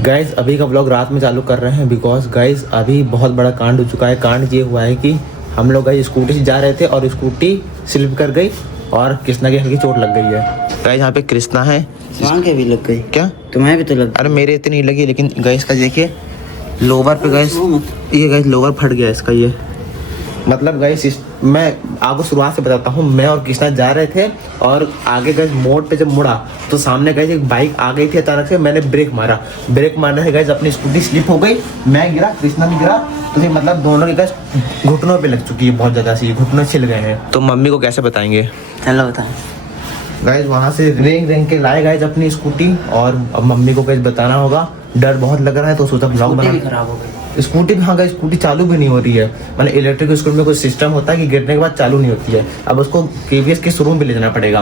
Guys अभी का vlog रात में चालू कर रहे हैं बिकॉज गाइस अभी बहुत बड़ा कांड हो चुका है। कांड ये हुआ है कि हम लोग गाइस स्कूटी से जा रहे थे और स्कूटी स्लिप कर गई और कृष्णा की हल्की चोट लग गई है। गाइस यहाँ पे कृष्णा है, के भी लग गई क्या तुम्हें भी तो लग? अरे मेरे इतनी नहीं लगी, लेकिन गाइस का देखिए लोवर पे गाइस, ये गाइस लोवर फट गया इसका। ये मतलब गाइस मैं आपको शुरुआत से बताता हूँ। मैं और कृष्णा जा रहे थे और आगे गाइस मोड़ पे जब मुड़ा तो सामने गाइस एक बाइक आ गई थी अचानक से। मैंने ब्रेक मारा, ब्रेक मारने से गाइस अपनी स्कूटी स्लिप हो गई, मैं गिरा, कृष्णा भी गिरा। तो फिर मतलब दोनों की गाइस घुटनों पे लग चुकी है बहुत ज़्यादा सी, घुटने छिल गए हैं। तो मम्मी को कैसे बताएंगे? चलो बता। गाइस वहाँ से रेंग के लाए गाइस अपनी स्कूटी और अब मम्मी को गाइस बताना होगा। डर बहुत लग रहा है तो सोचा ब्लॉग बना। खराब हो गई स्कूटी भी, हाँ गाइस स्कूटी चालू भी नहीं हो रही है। मैंने इलेक्ट्रिक स्कूटी में कोई सिस्टम होता है कि गिरने के बाद चालू नहीं होती है। अब उसको केवीएस के शोरूम पे ले जाना पड़ेगा।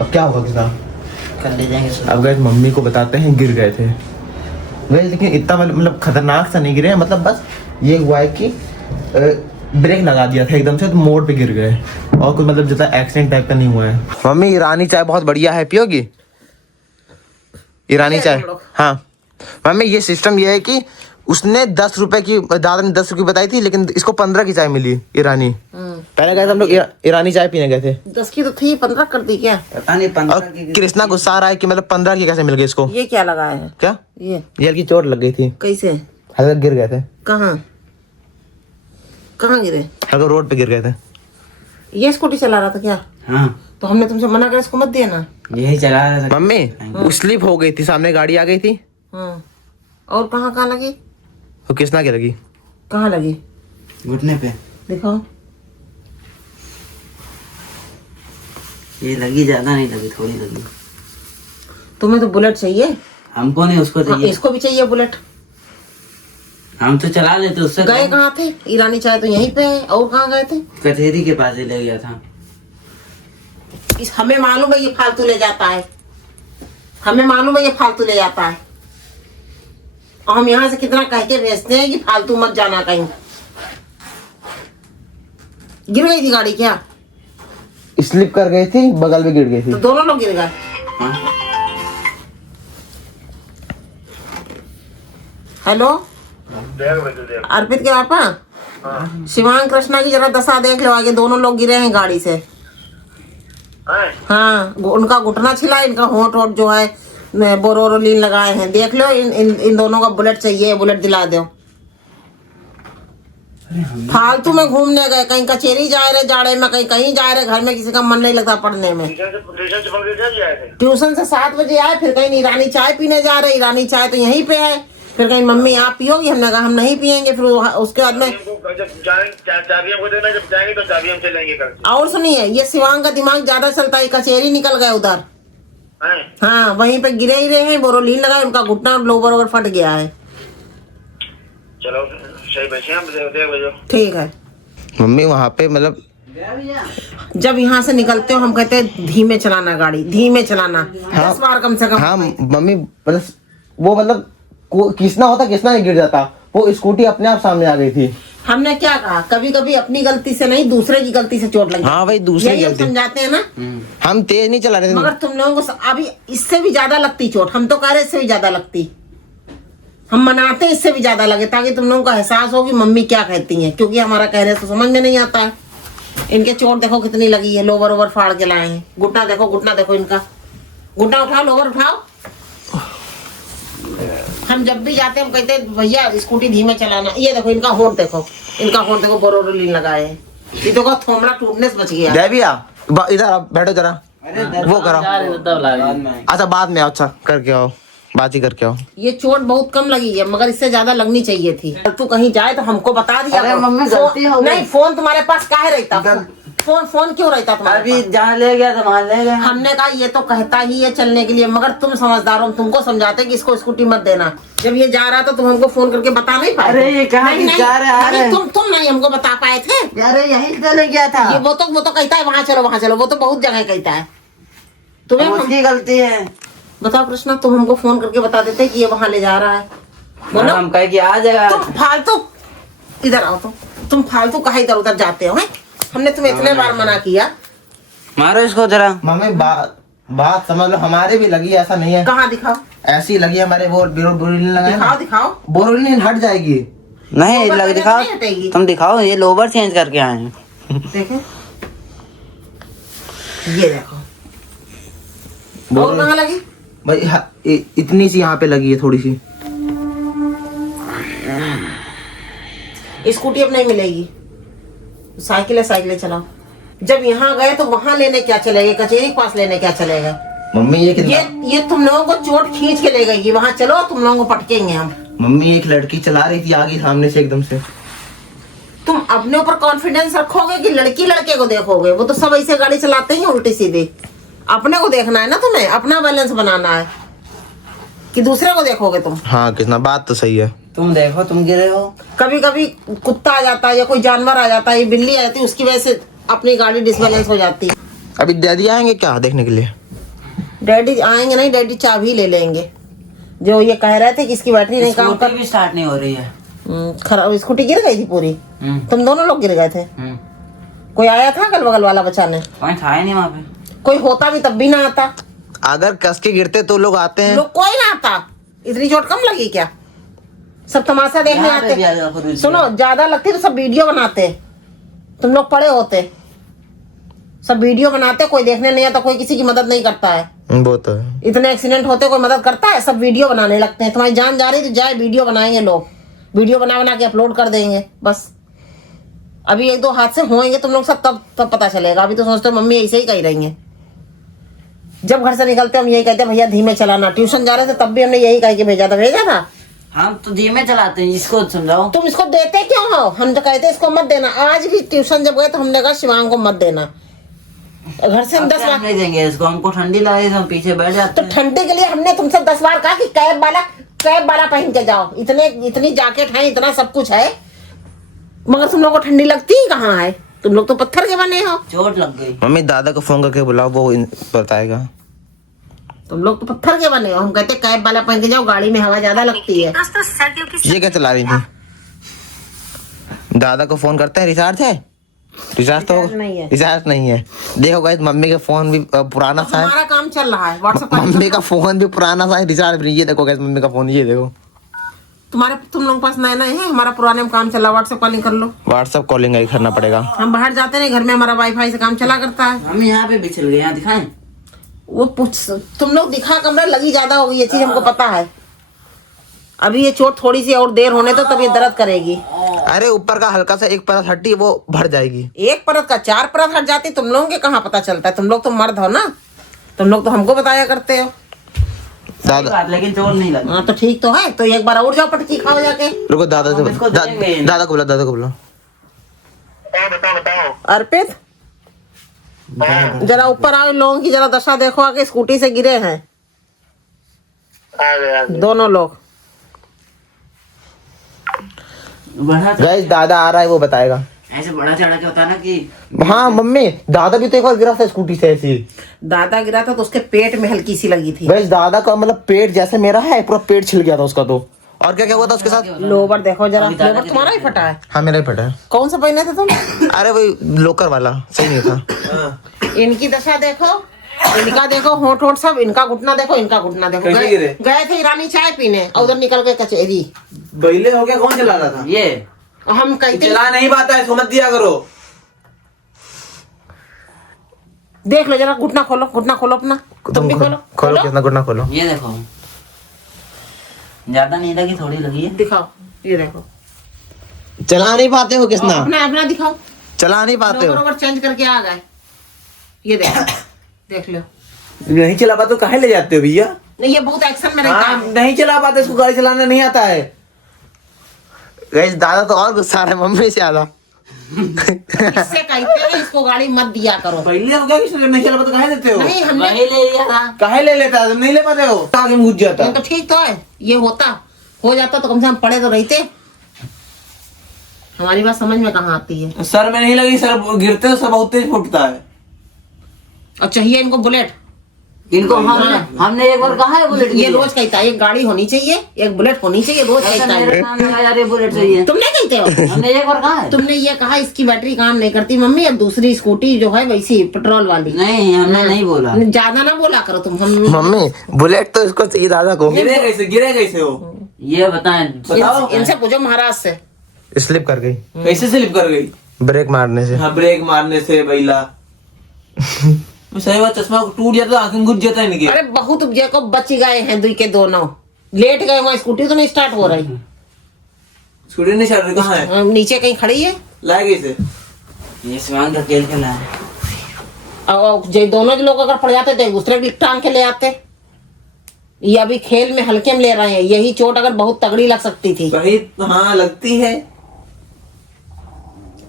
अब क्या होगा कितना कर ले जाएंगे। अब गाइस मम्मी को बताते हैं गिर गए थे गाइस, लेकिन इतना मतलब खतरनाक सा नहीं गिरे हैं। मतलब बस ये हुआ है कि ब्रेक लगा दिया था एकदम से तो मोड़ पे गिर गए और कुछ मतलब ज्यादा एक्सीडेंट टाइप का नहीं हुआ है। मम्मी ईरानी चाय बहुत बढ़िया है, पियोगी ईरानी चाय? हाँ मम्मी ये सिस्टम ये है कि उसने 10 रुपए की, दादा ने 10 रुपए बताई थी, लेकिन इसको 15 की चाय मिली ईरानी। पहले गए थे हम लोग ईरानी चाय पीने गए थे, 10 की तो थी, 15 कर दी क्या? पता नहीं 15 और कृष्णा गुस्सा आ रहा है कि मतलब 15 की कैसे मिल गई इसको। ये क्या लगाया है? क्या ये हल्की चोट लग गई थी, कैसे? हल्का गिर गए थे। कहाँ कहाँ गिरे? हल्का रोड पे गिर गए थे। ये स्कूटी चला रहा था क्या? हाँ तो हमने तुमसे मना कर इसको मत दिया ना। यही चला रहा था मम्मी स्लिप हो गई थी, सामने गाड़ी आ गई थी। हाँ और कहाँ कहाँ लगी? तो कृष्णा की लगी। कहाँ लगी? घुटने पे। दिखाओ। ये लगी, ज्यादा नहीं लगी, थोड़ी लगी। तुम्हें तो बुलेट चाहिए। हमको नहीं, उसको हाँ, चाहिए। इसको भी चाहिए बुलेट। हम तो चला लेते उससे। गए कहाँ थे? ईरानी चाय तो यहीं पे है, और कहाँ गए थे? कचहरी के पास ही ले गया था। हमें मालूम है ये फालतू ले जाता है, हमें मालूम है ये फालतू ले जाता है और हम यहाँ से कितना कह के भेजते हैं कि फालतू मत जाना कहीं। गिर गई थी गाड़ी क्या? स्लिप कर गई थी, बगल में गिर गई थी। तो दोनों लोग गिर गए। हाँ? हेलो अर्पित के पापा, शिवांग कृष्णा की जरा दशा देख लो आगे, दोनों लोग गिरे हैं गाड़ी से। हाँ उनका घुटना छिला, इनका होंठ वोट जो है बोरोलिन लगाए हैं, देख लो। इन दोनों का बुलेट चाहिए, बुलेट दिला दो। फालतू में घूमने गए, कहीं कचेरी जा रहे जाड़े में, कहीं कहीं जा रहे, घर में किसी का मन नहीं लगता पढ़ने में। ट्यूशन से 7 बजे आए, फिर कहीं ईरानी चाय पीने जा रहे, ईरानी चाय तो यहीं पे है। फिर कहीं मम्मी आप पियोगी, हमने कहा हम नहीं पियेंगे। फिर उसके बाद में और सुनिए, ये शिवांग का दिमाग ज्यादा चलता है, कचेरी निकल गए उधर। हाँ वहीं पे गिरे ही रहे हैं, बोरोलीन लगाए, उनका घुटना लोबर ओवर फट गया है। चलो सही बैठे हैं, ठीक है। मम्मी वहाँ पे मतलब जब यहाँ से निकलते हो हम कहते हैं धीमे चलाना गाड़ी, धीमे चलाना। 10 बार कम से कम। हाँ मम्मी बस वो मतलब कृष्णा होता, कृष्णा नहीं गिर जाता, वो स्कूटी अपने आप सामने आ गई थी। हमने क्या कहा, कभी कभी अपनी गलती से नहीं दूसरे की गलती से चोट लगी। हाँ भाई दूसरे की गलती। समझाते हैं ना, हम तेज नहीं चला रहे थे। मगर तुम लोगों को अभी इससे भी ज्यादा लगती चोट। हम तो कह रहे इससे भी ज्यादा लगती, हम मनाते हैं इससे भी ज्यादा लगे, ताकि तुम लोगों को एहसास हो कि मम्मी क्या कहती हैं, क्योंकि हमारा कहने से समझ में नहीं आता है। इनके चोट देखो कितनी लगी है, लोवर ओवर फाड़ के लाए हैं। घुटना देखो, घुटना देखो इनका, घुटना उठाओ, लोवर उठाओ। हम जब भी जाते हैं हम कहते हैं भैया स्कूटी धीमे चलाना। ये देखो इनका होंठ देखो, इनका होंठ देखो बोरोलिन लगाए हैं। ये देखो थोमड़ा टूटने से बच गया। जय भैया इधर बैठो जरा, वो करो। अच्छा बाद में आओ, अच्छा करके आओ, बात ही करके आओ। ये चोट बहुत कम लगी है, मगर इससे ज्यादा लगनी चाहिए थी। तू कहीं जाए तो हमको बता दिया। अरे मम्मी गलती हो गई। नहीं फोन तुम्हारे पास काहे रहता? फोन क्यों रहता तुम्हारे अभी पास? जहाँ ले गया था वहाँ ले गया। हमने कहा ये तो कहता ही है चलने के लिए, मगर तुम समझदार हो, तुमको समझाते कि इसको स्कूटी मत देना। जब ये जा रहा था तुम हमको फोन करके बता नहीं पाए? अरे ये कहाँ जा रहा है? तुम नहीं हमको बता पाए थे। अरे यही चले गया था। ये वो तो कहता है वहाँ चलो वहाँ चलो, वो तो बहुत जगह कहता है। तुम्हें उसकी गलती है। बताओ कृष्णा, तुम हमको फोन करके बता देते कि ये वहाँ ले जा रहा है। बोलो हम कहे कि आ जाएगा। तुम फालतू इधर आओ, तुम फालतू कहाँ इधर उधर जाते हो? हमने तुम्हें इतने बार मना किया। मारो इसको जरा। मम्मी बात समझ लो, हमारे भी लगी, ऐसा नहीं है। कहाँ दिखाओ? ऐसी लगी हमारे वो बोरोलिन लगा है ना, दिखाओ दिखाओ। बोरोलिन हट जाएगी। नहीं लोबर लग वगैरह दिखाओ, नहीं हटेगी। तुम दिखाओ, ये लोबर चेंज करके आए हैं। देखें, ये देखो। और कहाँ लगी? भाई इतनी सी यहाँ पे लगी है थोड़ी सी। स्कूटी अब नहीं मिलेगी, साइकिल है, साइकिल चलाओ। जब यहाँ गए तो वहां लेने क्या चलेगा, कचेरी के पास लेने क्या चलेगा? मम्मी ये कितना, ये तुम लोगों को चोट खींच के ले गई, वहां चलो तुम लोगों को पटकेंगे हम। मम्मी एक लड़की चला रही थी आगे सामने से एकदम से। तुम अपने ऊपर कॉन्फिडेंस रखोगे कि लड़की लड़के को देखोगे? वो तो सब ऐसे गाड़ी चलाते ही उल्टी सीधी। अपने को देखना है ना, तुम्हें अपना बैलेंस बनाना है कि दूसरे को देखोगे तुम? हाँ कितना बात तो सही है। तुम देखो, तुम गिरे हो। कभी कभी कुत्ता आ जाता है या कोई जानवर आ जाता है, बिल्ली आ जाती है, उसकी वजह से अपनी गाड़ी डिसबैलेंस हो जाती है। अभी डैडी आएंगे क्या देखने के लिए? डैडी आएंगे नहीं, डैडी चाबी ले लेंगे। जो ये कह रहे थे कि इसकी बैटरी नहीं काम कर, भी स्टार्ट नहीं हो रही है। खराब स्कूटी गिर गई थी पूरी। तुम दोनों लोग गिर गए थे। कोई आया था अगल बगल वाला बचाने? कोई था ही नहीं वहाँ पे। कोई होता भी तब भी ना आता। अगर कस के गिरते तो लोग आते हैं। लोग कोई ना आता। इतनी चोट कम लगी क्या? सब तमाशा देखने यहाँ पे भी आ जाओ, आते। खुद सुनो, ज्यादा लगती तो सब वीडियो बनाते, तुम लोग पड़े होते। सब वीडियो बनाते, कोई देखने नहीं आता, कोई किसी की मदद नहीं करता है। वो तो है। इतने एक्सीडेंट होते, कोई मदद करता है? सब वीडियो बनाने लगते हैं। तुम्हारी जान जा रही तो जाए, वीडियो बनाएंगे लोग, वीडियो बना बना के अपलोड कर देंगे बस। अभी एक दो हादसे होंगे तुम लोग सब, तब पता चलेगा। अभी तो सोचते हो मम्मी ऐसे ही कही रही हैं। जब घर से निकलते हम यही कहते हैं भैया धीमे चलाना। ट्यूशन जा रहे थे तब भी हमने यही कह के भेजा था। हम तो धीमे चलाते हैं, इसको समझाओ। तुम इसको देते क्यों हो? हम तो कहते इसको मत देना। आज भी ट्यूशन जब गए तो हमने कहा शिवांग को मत देना। घर से हम 10 बार नहीं देंगे इसको, हमको ठंडी लगे तो हम पीछे बैठ जाते तो ठंडे के लिए हमने तुमसे 10 बार कहा कि कैब वाला पहन के जाओ। इतनी जैकेट है, इतना सब कुछ है, मगर तुम लोग को ठंडी लगती ही कहाँ है? तुम लोग तो पत्थर के बने हो। चोट लग गई। मम्मी दादा को फोन करके बुलाओ, वो बताएगा। तुम लोग तो पत्थर के बने हो। हम कहते कैब वाला पहन के जाओ, गाड़ी में हवा ज्यादा लगती है। ये क्या चला रही थी? दादा को फोन करते हैं, रिचार्ज है? रिचार्ज तो नहीं है। रिचार्ज नहीं है। देखो गाइस, मम्मी का फोन भी पुराना सा है। हमारा काम चल रहा है व्हाट्सएप। मम्मी का फोन भी पुराना सा है, रिचार्ज भी। ये देखो गाइस, मम्मी का फोन, ये देखो। तुम लोग पास नया नया है, हमारा पुराने में काम चला। व्हाट्सएप कॉलिंग कर लो। व्हाट्सएप कॉलिंग ही करना पड़ेगा। हम बाहर जाते नहीं, घर में हमारा वाईफाई से काम चला करता है। हम यहाँ पे बिछल गए, यहाँ दिखाएं। वो तुम लोग दिखा, कमरा लगी ज्यादा होगी, ये चीज हमको पता है। अभी ये चोट थोड़ी सी और देर होने तो तब ये दर्द करेगी। अरे ऊपर का हल्का सा एक परत हटी, वो भर जाएगी। एक परत का 4 परत हट जाती, तुम लोगों के कहाँ पता चलता है? तुम लोग तो मर्द हो ना, तुम लोग तो हमको बताया करते हो। दादा, लेकिन चोट नहीं लगी। हाँ तो ठीक तो है, तो एक बार और जाओ पटकी खाओ जाके। रुको, दादा से इसको देंगे। दादा को बुला। बताओ। अर्पित, जरा ऊपर आओ, लोगों की जरा दशा देखो, आके स्कूटी से गिरे हैं आ गए। दोनों लोग। बढ़ा गाइस दादा आ रहा है, वो बताएगा। ऐसे बड़ा चढ़ा के होता ना कि हाँ मम्मी, दादा भी तो एक बार गिरा था स्कूटी से ऐसी। दादा गिरा था तो उसके पेट में हल्की सी लगी थी। गाइस दादा का मतलब पेट जैसे मेरा है, पूरा पेट छिल गया था उसका। तो और क्या क्या हुआ था उसके साथ? लोबर देखो जरा, लोबर तुम्हारा ही फटा है। हाँ मेरा ही फटा है। कौन सा पहने थे तुम? अरे वही लोकर वाला, सही नहीं था। इनकी दशा देखो, इनका देखो, होठ सब, इनका घुटना देखो, इनका घुटना देखो। गए थे ईरानी चाय पीने और उधर निकल गए कचहरी। बहिले हो गया, कौन चला रहा था? ये हम कहते चला नहीं पाता है, इसको मत दिया करो। देख लो जरा, घुटना खोलो अपना। तुम भी खोलो कितना घुटना खोलो। ये देखो, ज्यादा नहीं लगी, थोड़ी लगी है। दिखाओ, ये देखो, चला नहीं पाते हो किसना? अपना दिखाओ। चला नहीं पाते हो? बरोबर चेंज करके आ गए। ये देखो, देख लो। नहीं चला पाते तो काहे ले जाते हो भैया? नहीं, ये बहुत एक्शन में रहता हाँ, है। नहीं चला पाते, इसको गाड़ी चलाना नहीं आता है। गाइस दादा तो और गुस्सा है मम्मी से ज्यादा। इससे कहते हैं इसको गाड़ी मत दिया करो। पहले हो गया, किसी नहीं चला पाते काहे देते हो? नहीं, हमने वही ले लिया था। काहे ले लेता है? नहीं ले पाते हो, आगे में घुस जाता। ये तो ठीक तो है। ये हो जाता तो कम से कम पड़े तो रहते। हमारी बात समझ में कहाँ आती है? सर में नहीं लगी, सर गिरते तो सब बहुत तेज फूटता है। और चाहिए इनको बुलेट, इनको हमने एक बार कहा है बुलेट ये रोज कहता है एक गाड़ी होनी चाहिए, एक बुलेट होनी चाहिए, रोज कहता मेरे है। सामने आया, अरे बुलेट चाहिए। तुम नहीं कहते हो? हमने एक बार कहा है। तुमने ये कहा इसकी बैटरी काम नहीं करती मम्मी, अब दूसरी स्कूटी जो है वैसी पेट्रोल वाली। नहीं, हमने नहीं बोला। ज्यादा ना बोला करो तुम। हम मम्मी बुलेट तो इसको चाहिए दादा को। गिरे कैसे हो? ये बताएं। बताओ। इनसे पूछो महाराज से। स्लिप कर गई कैसे स्लिप कर गई? ब्रेक मारने से। हाँ, ब्रेक मारने से भैया। सही बात, चश्मा टूट जाता, आंखें घुस जाता है इनके। अरे बहुत को बच गए हैं, दुई के दोनों लेट गए। वहाँ स्कूटी तो नहीं स्टार्ट हो रही। स्कूटी नहीं चल रही, कहाँ है? नीचे कहीं खड़ी है। लाए कैसे? ये शिवांग का खेल खेला है। और जो दोनों लोग अगर पड़ जाते तो एक दूसरे की टांग के ले आते। ये अभी खेल में हल्के में ले रहे हैं। यही चोट अगर बहुत तगड़ी लग सकती थी। सही, हाँ लगती है,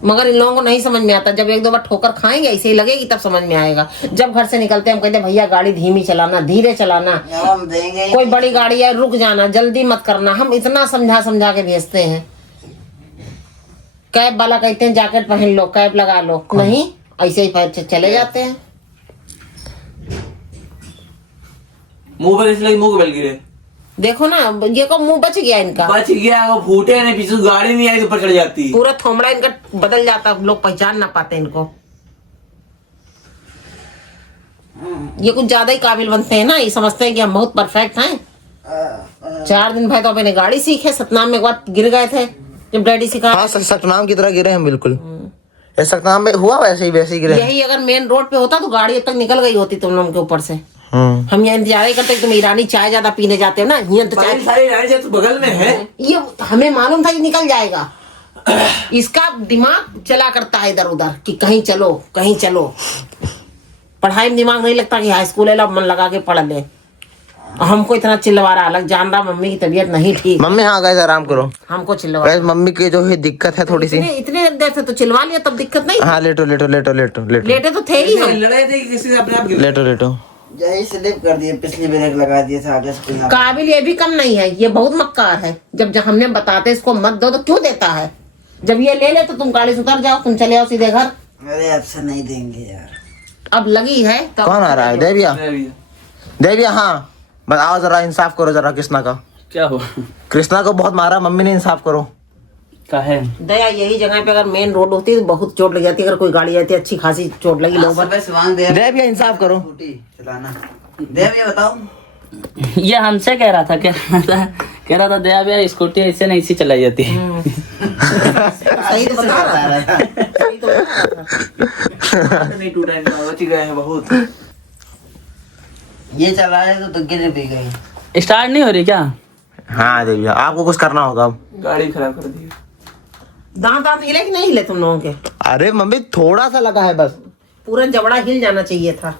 मगर इन लोगों को नहीं समझ में आता। जब एक दो बार ठोकर खाएंगे ऐसे ही लगेगी तब समझ में आएगा। जब घर से निकलते हम कहते भैया गाड़ी धीमी चलाना, धीरे चलाना, हम देंगे। कोई बड़ी गाड़ी है रुक जाना, जल्दी मत करना। हम इतना समझा समझा के भेजते हैं। कैब वाला कहते हैं जैकेट पहन लो, कैब लगा लो, नहीं ऐसे ही चले जाते हैं। मुंह पर इसलिए मुंह बल गिरे। देखो ना, ये को मुंह बच गया इनका। बच गया, वो फूटे नहीं, पीछे गाड़ी नहीं आई तो ऊपर चढ़ जाती। पूरा थोमड़ा इनका बदल जाता, लोग पहचान ना पाते इनको। ये कुछ ज्यादा ही काबिल बनते हैं ना, ये समझते हैं कि हम बहुत परफेक्ट हैं। 4 दिन भाई तो अपने गाड़ी सीखे। सतनाम में एक बार गिर गए थे जब डैडी सिखा। हाँ सतनाम की तरह गिरे हम बिल्कुल। सतनाम में हुआ वैसे ही गिरे। यही अगर मेन रोड पे होता तो गाड़ी अब तक निकल गई होती तुम लोगों के ऊपर से। हम ये इंतजार ही करते कि तुम ईरानी चाय ज्यादा पीने जाते हो ना, ये तो चाय सारी रानी तो बगल में है। ये हमें मालूम था ये निकल जाएगा। इसका दिमाग चला करता है इधर उधर कि कहीं चलो कहीं चलो। पढ़ाई में दिमाग नहीं लगता कि हाई स्कूल है लो मन लगा के पढ़ ले। हमको इतना चिल्लवा रहा, अलग जान रहा मम्मी की तबीयत नहीं ठीक। मम्मी हाँ गाइस आराम करो। हमको चिल्लवा मम्मी की जो है दिक्कत है थोड़ी सी। इतने देर से तो चिल्वा लिया तब दिक्कत नहीं। हाँ लेटो लेटो लेटो लेटो लेटो लेटे तो थे ही हम। लड़ाई थी किसी से अपने आप गिर। लेटो लेटो। यही स्लिप कर दिए, पिछली ब्रेक लगा दिए थे आगे से। काबिल ये भी कम नहीं है, ये बहुत मक्कार है। जब हमने बताते इसको मत दो तो क्यों देता है। जब ये ले ले तो तुम गाड़ी से उतर जाओ, तुम चले आओ सीधे घर। अरे अब से नहीं देंगे यार। अब लगी है तो कौन आ रहा है? देविया। देविया हाँ बताओ जरा, इंसाफ करो जरा कृष्णा का। क्या हुआ? कृष्णा को बहुत मारा मम्मी ने, इंसाफ करो। का है दया यही जगह पे अगर मेन रोड होती तो बहुत चोट लग जाती। अगर कोई गाड़ी आती अच्छी खासी चोट लगी लोग। देविया इंसाफ करो। चलाना देविया बताओ। ये हमसे कह रहा था कह रहा था दया भैया स्कूटी ऐसे नहीं ऐसी चलाई जाती है। सही तो बता रहा था। सही तो बता रहा था। नहीं टूटा है, बच गए हैं बहुत। ये चला रहे तो गिर भी गई। स्टार्ट नहीं हो रही क्या? हाँ देविया आपको कुछ करना होगा अब। गाड़ी खराब कर दी। दांत दांत हिले कि नहीं हिले तुम लोगों के? अरे मम्मी थोड़ा सा लगा है बस। पूरा जबड़ा हिल जाना चाहिए था,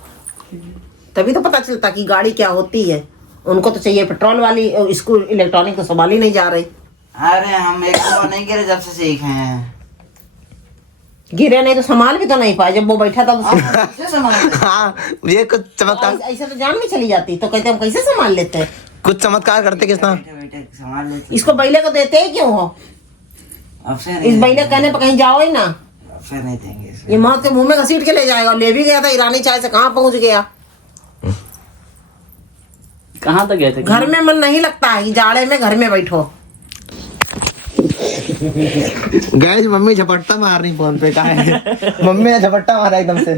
तभी तो पता चलता कि गाड़ी क्या होती है। उनको तो चाहिए पेट्रोल वाली, इसको इलेक्ट्रॉनिक तो संभाली नहीं जा रही। अरे हम एक बार नहीं गिरे जब से सीखे हैं। गिरे नहीं तो संभाल भी तो नहीं पाए। जब वो बैठा था तो कैसे संभालते? हाँ ये कुछ चमत्कार, ऐसे तो जान में चली जाती। तो कहते हम कैसे संभाल लेते हैं। कुछ चमत्कार करते कृष्णा। बैठे संभाल लेते। इसको बैले को देते हैं क्यों हो? अब से इस नहीं, बैले कहने पर कहीं जाओ ही ना। अब से नहीं देंगे इसे। ये मौत के मुंह में घसीट के ले जाएगा। ले भी गया था ईरानी चाय से, कहाँ पहुंच गया। कहाँ तक गए थे? घर में मन नहीं लगता है कि जाड़े में घर में बैठो। गैस मम्मी झपट्टा मार रही फोन पे, कहा है मम्मी ने झपट्टा मारा एकदम से।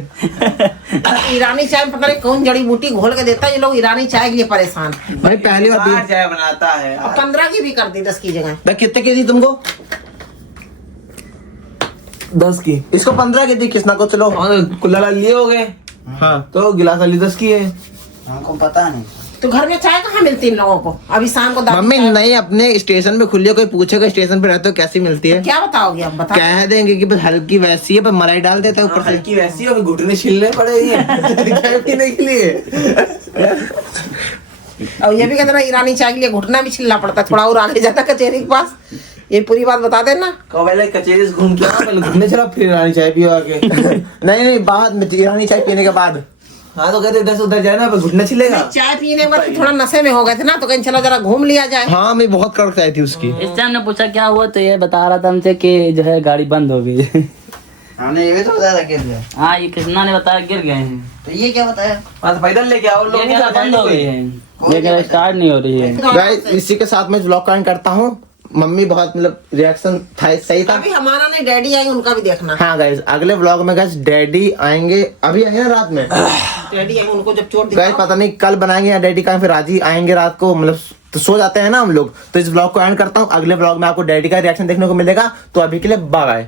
ईरानी चाय में पता नहीं कौन जड़ी बूटी घोल के देता है। ये लोग ईरानी चाय के लिए परेशान। भाई पहली बार बाहर चाय बनाता है। 15 की भी कर दी 10 की जगह। मैं कितने की दी तुमको? 10 की। इसको 15 की दी कृष्णा को। चलो कुल्ला लिए हो गए। हाँ तो गिलास वाली 10 की है। हमको पता नहीं। तो घर में चाय कहाँ मिलती इन लोगों को? अभी शाम को दादी मम्मी चाय- नहीं, अपने स्टेशन पे खुली है, कोई पूछेगा स्टेशन पे रहते हो कैसी मिलती है, क्या बताओगे आप? बता। कह देंगे कि बस हल्की वैसी है, पर मलाई डाल देता है ऊपर से। हल्की वैसी और घुटने छिलने पड़ेगी चाय पीने के लिए। और ये भी कहते ना ईरानी चाय के लिए घुटना भी छिलना पड़ता है। थोड़ा और आगे जाता कचहरी के पास। ये पूरी बात बता देना। कहो पहले कचेरी से घूम के आओ, पहले घूमने चला फिर रानी चाय पियो आके। नहीं नहीं बाद में ईरानी चाय पीने के बाद। हाँ तो कहते इधर से उधर जाए ना, घुटने छिलेगा। चाय पीने के बाद फिर थोड़ा नशे में हो गए थे ना, तो कहीं चलो जरा घूम लिया जाए। हाँ मैं बहुत कड़क चाय थी उसकी। इससे हमने पूछा क्या हुआ तो ये बता रहा था हमसे कि जो है गाड़ी बंद हो गई। हमने ये भी तो बताया था गिर गया। हाँ ये कृष्णा ने बताया गिर गए हैं। तो ये क्या बताया? हाँ, तो पैदल लेके आओ, लोग ये नहीं क्या जाते बंद हो गई है, ये क्या स्टार्ट नहीं हो रही है। गाइस इसी के साथ मैं व्लॉग का एंड करता हूँ। मम्मी बहुत मतलब रिएक्शन था सही था। अभी हमारा नहीं, डैडी आएंगे उनका भी देखना। हाँ गाइस अगले व्लॉग में गाइस डैडी आएंगे, अभी आएंगे ना रात में। डैडी आएंगे, उनको जब चोट गाइस दिखाओ। पता नहीं कल बनाएंगे या डैडी का, फिर आज ही आएंगे रात को, मतलब तो सो जाते हैं ना हम लोग। तो इस व्लॉग को एंड करता हूँ, अगले व्लॉग में आपको डैडी का रिएक्शन देखने को मिलेगा। तो अभी के लिए बाय बाय।